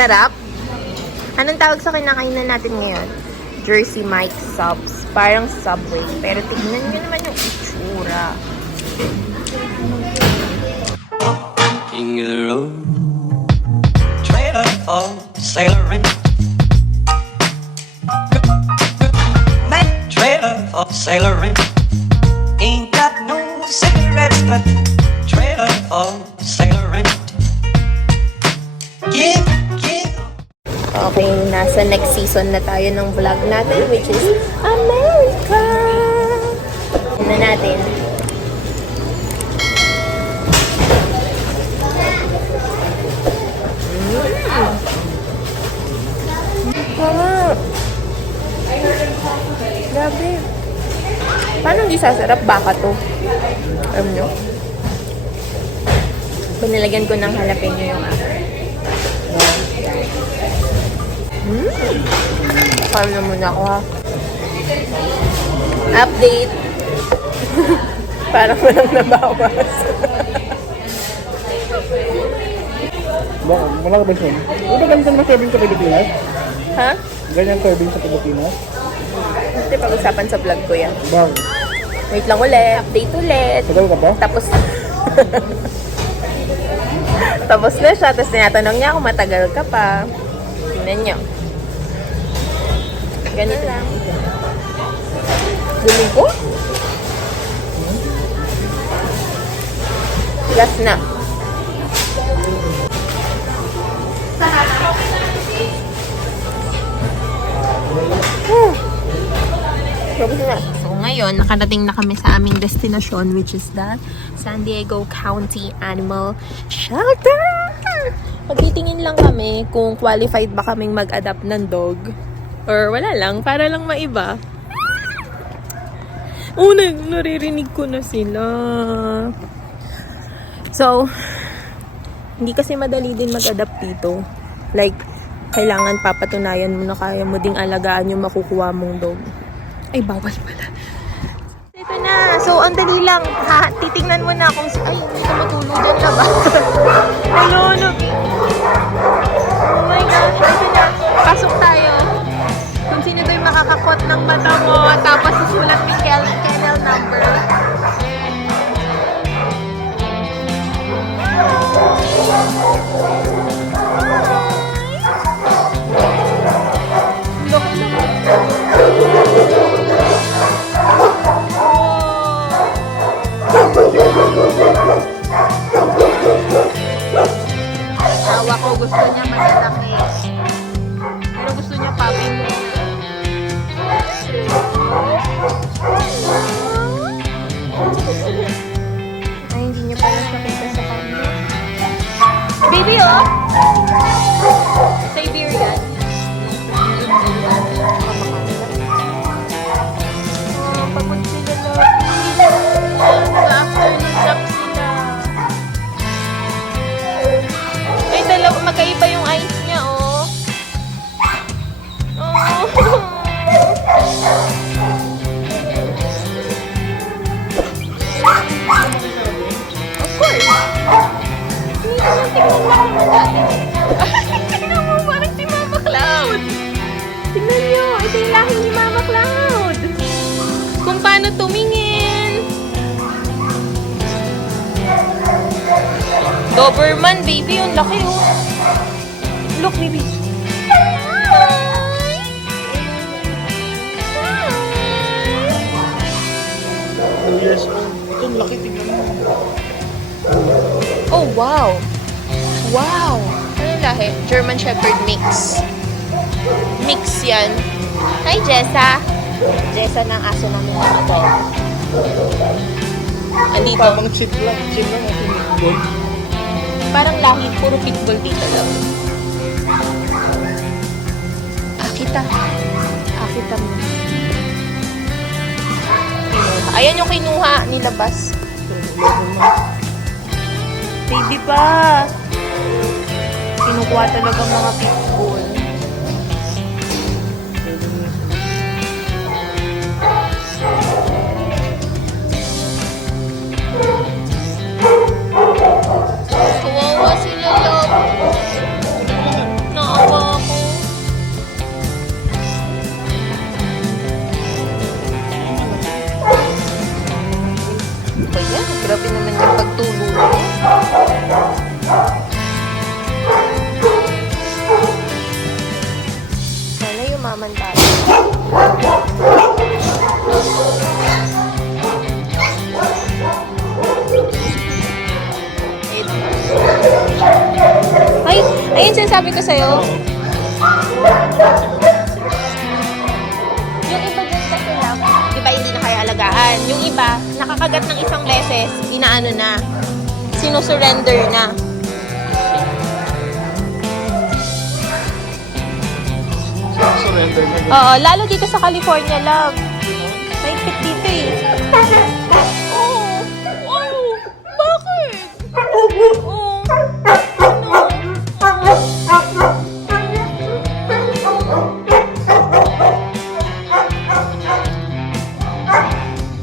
Masarap? Anong tawag sa kinakainan natin ngayon? Jersey Mike subs. Parang Subway. Pero tignan nyo naman yung itsura. King of the road, trailer for sailoring. That trailer for sailoring. Ain't got no cigarettes, but trailer for sailoring. Give. Okay, nasa next season na tayo ng vlog natin, which is America! Na natin. Sarap! Grabe! Paano hindi sasarap? Baka to. Alam nyo? Pinalagyan ko ng jalapeno yung akin. Paano na muna ako ha? Update! Parang walang nabawas. Wala ka ba siya? Di ba ganito na serving sa Pilipinas? Ha? Ganyan serving sa Pilipinas? Hindi, pag-usapan sa vlog ko yan. Bang, Wait lang ulit. Update ulit. tagal ka ba? Tapos tapos na siya. Tapos tinatanong niya kung matagal ka pa. Tingnan niyo. Ganito lang. Galing ko? Last na. Tapos na. So ngayon, nakarating na kami sa aming destination, which is the San Diego County Animal Shelter. Magtitingin lang kami kung qualified ba kaming mag-adopt ng dog. Or wala lang, para lang maiba. Naririnig ko na sila. So, hindi kasi madali din mag-adapt dito. Like, kailangan papatunayan mo na kaya mo ding alagaan yung makukuha mong dog. Ay, bawal pala. Ito na. So, ang dali lang. Titingnan mo na kung... Ay, hindi ka matulog dyan na ba? Nalulog. Oh my gosh. Ito na. Pasok tayo. Kung sino ba yung makakakot ng mata mo. Tapos susulat yung kennel number. Loko naman. Awa ko, gusto niya malalaki. Pero gusto niya puppy mo. Ay, hindi niya pala nakita sa kanya. Baby, oh! Siberian. Oh, pagod sila lang. Afternoon nap sila. Ay, dalawa. Magkaiba yung eyes niya, oh. Oh. Of course. Tingnan lang naman natin. Tingnan mo, parang si Mama Cloud. Tingnan nyo, ito yung lahi ni Mama Cloud. Kung paano tumingin. Doberman, baby, yung laki, oh. Look, baby. Yes. Ito, laki, tingnan mo. Oh, wow. Wow. Ano yung lahi? German Shepherd mix. Mix yan. Hi, Jessa. Jessa ng aso namin na ito. Andito. Parang chip lang. Chip lang at pinigol. Parang lahi. Puro pitbull dito lang. Akita. Akita mo. Kinuha. Ayan yung kinuha. Nilabas. Baby pa. Kinukuha talaga mga pitbull. Kawawa sila, love. No. Sana yumaman tayo. Ay, ayun sinasabi ko sa'yo. Yung iba dyan kasi lang, iba hindi na kaya alagaan. Yung iba, nakakagat ng isang beses, inaano na, sinusurrender na. Surrender na. Oo, lalo dito sa California, love. Mahigpit dito eh. Oo. Oh, bakit? Oo.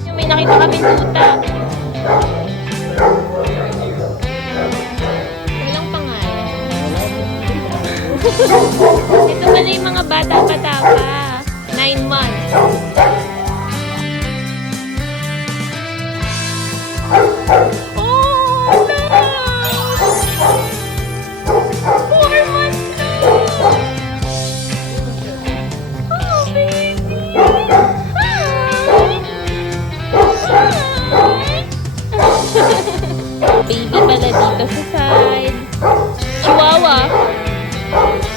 Yung may nakita kami tuta. Walang pangalan. Ito pala yung mga bata-bata pa. 9 months. Oh, no! 4 months na! Oh, baby! Hi! Baby pala dito sa side. Chihuahua.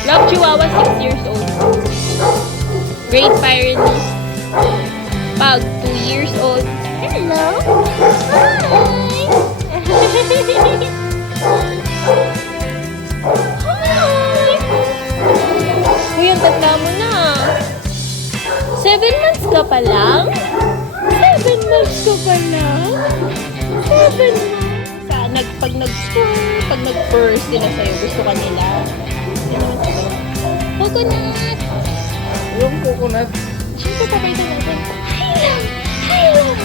Love Chihuahua, 6 years old. Great Pyrenees. Pug, 2 years old. Hello. Hi. Hi. Uy, ang tanda mo na. 7 months ka pa lang? 7 months ka pa lang? 7 months. Pag nag-fur sila sa'yo, gusto ka nila. Yan naman sa'yo. Coconut! Yung coconut. Siyempre, papaitan natin. Hi, love!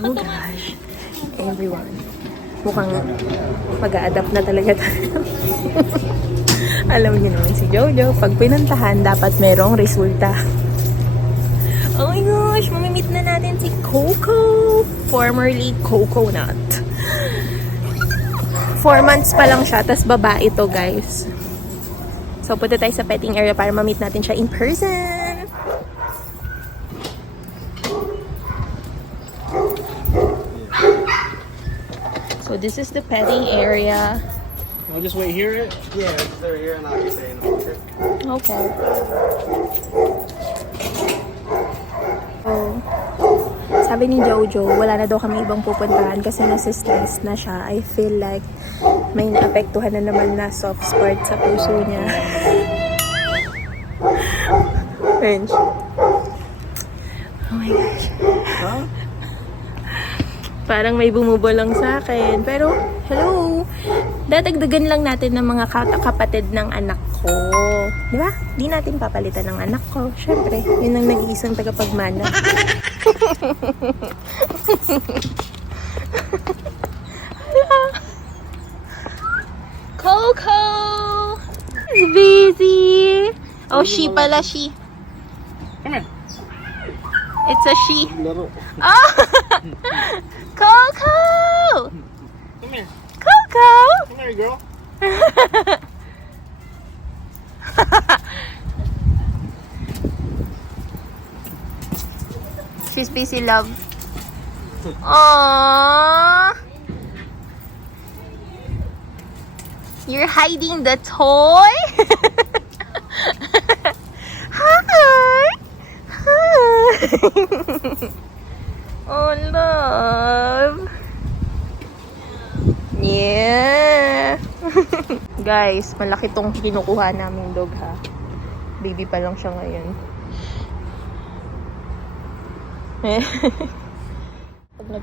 Oh gosh, everyone. Mukhang mag-a-adapt na talaga tayo. Alam niyo naman si Jojo, pag pinuntahan, dapat merong resulta. Oh my gosh, mamimit na natin si Coco, formerly Coconut. 4 months pa lang siya, tas babae to, guys. So, punta tayo sa petting area para mamit natin siya in person. So, this is the petting area. I'll just wait here. Yeah, they're here and I'll just stay in the picture. Okay. Oh. Sabi ni Jojo, wala na daw kami ibang pupuntahan kasi nasa-stress na siya. I feel like may naapektuhan na naman na soft spot sa puso niya. French. Oh my gosh. Huh? Parang may bumubolong sa akin. Pero, hello! Dadagdagan lang natin ng mga kapatid ng anak ko. Di ba? Di natin papalitan ng anak ko. Siyempre, yun ang nag-iisang tagapagmana. Coco! It's busy! Oh, she pala, she. Come here. It's a she. Laro. Oh! Coco! Come here. Coco! Come here, girl. She's busy, love. Aww. You're hiding the toy? Hi! Hi! Oh, love. Yeah. Guys, malaki tong kinukuha naming dog, ha. Baby pa lang siya ngayon.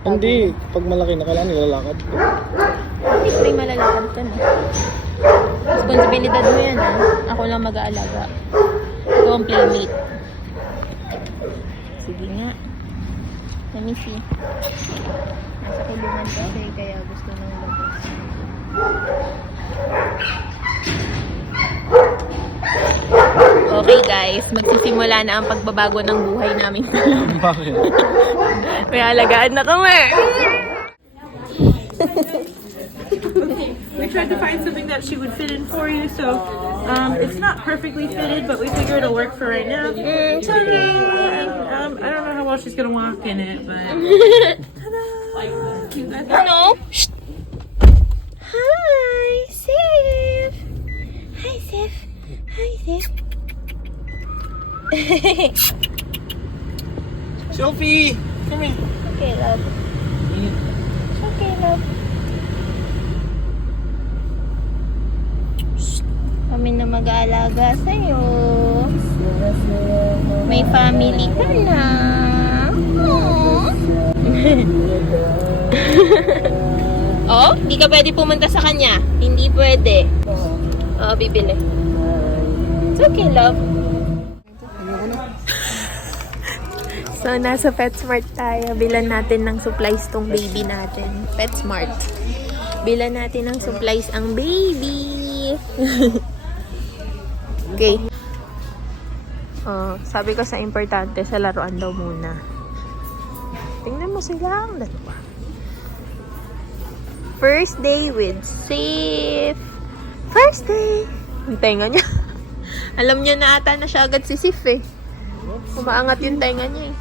Hindi. Pag malaki na, kailangan nilalakad. May malalakad ka na. Responsibilidad mo yan, ha. Ako lang mag-aalaga. Ikaw ang playmate. Sige nga. Let me see. Nasa kulungan kasi, kaya gusto nang labas. Okay guys, magsisimula na ang pagbabago ng buhay namin. Bakit? May alagaan na kami. We tried to find something that she would fit in for you, so it's not perfectly fitted, but we figure it'll work for right now. It's okay. I don't know how well she's gonna walk in it, but ta-da! You got that? Ano? Shh! Hi, Sif! Hi, Sif! Hi, Sif! Sophie! Come here. Okay, love. Okay, love. Shh! Kami na mag-aalaga sa'yo. May family ka na. Aww. Oh, hindi ka pwede pumunta sa kanya. Hindi pwede. Oo, bibili. It's okay, love. So, nasa PetSmart tayo. Bilan natin ng supplies tong baby natin. PetSmart. Bilan natin ng supplies ang baby. Okay. Sabi ko sa importante, sa laruan daw muna. Tingnan mo sila ang dalawa. First day with Sif. First day. Yung tenga niya. Alam niya na ata na siya agad si Sif eh. Umaangat yung tenga niya eh.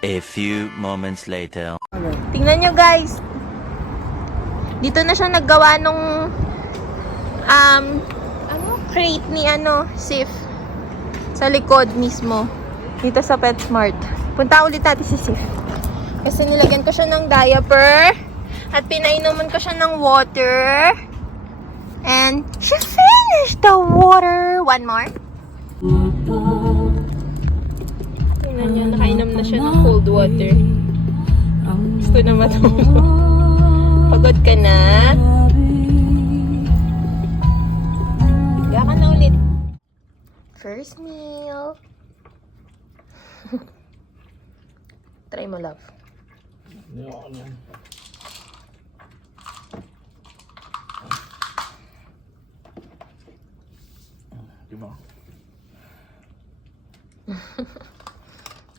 A few moments later. Tingnan nyo guys. Dito na siya naggawa nung crate ni Sif. Sa likod mismo. Dito sa PetSmart. Punta ulit natin si Sif. Kasi nilagyan ko siya ng diaper. At pinainuman ko siya ng water. And she finished the water. One more. Tingnan nyo, nakainom na siya ng cold water. Gusto na matulog. Pagod ka na? Higa ka na ulit. First meal. Try mo, love. Hindi ako ano. Diba?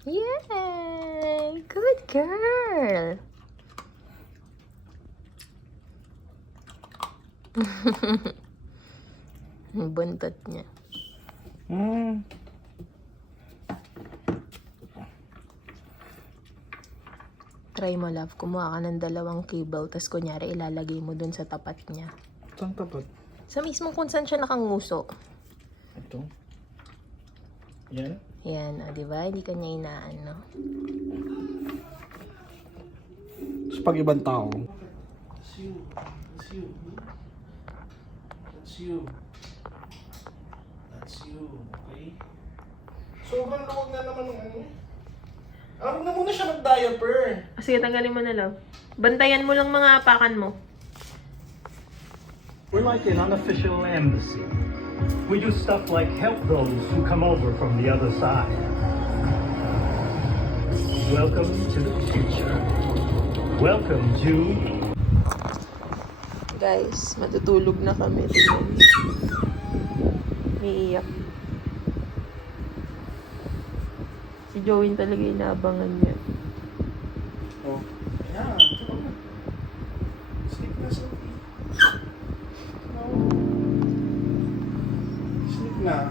Yay! Good girl! Ang buntot niya. Try mo, love. Kumuha ka ng dalawang cable, tas kunyari ilalagay mo dun sa tapat niya. Saan tapat? Sa mismong kung saan siya nakanguso. Ito. Yan? Yan, diba? Hindi ka niya inaano. Tapos pag ibang tao. That's you. That's you. That's you. That's you. Okay? Sobrang luwag na naman ng ano. Huwag na muna siya mag-diaper. Sige, tanggalin mo na, love. Bantayan mo lang mga apakan mo. We're like an unofficial embassy. We do stuff like help those who come over from the other side. Welcome to the future. Welcome to... Guys, matutulog na kami. Tingnan niyo. Umiiyak. Si Joey talaga inaabangan niya. Oh. Ayan. Sleep na, Sophie. No. Sleep na.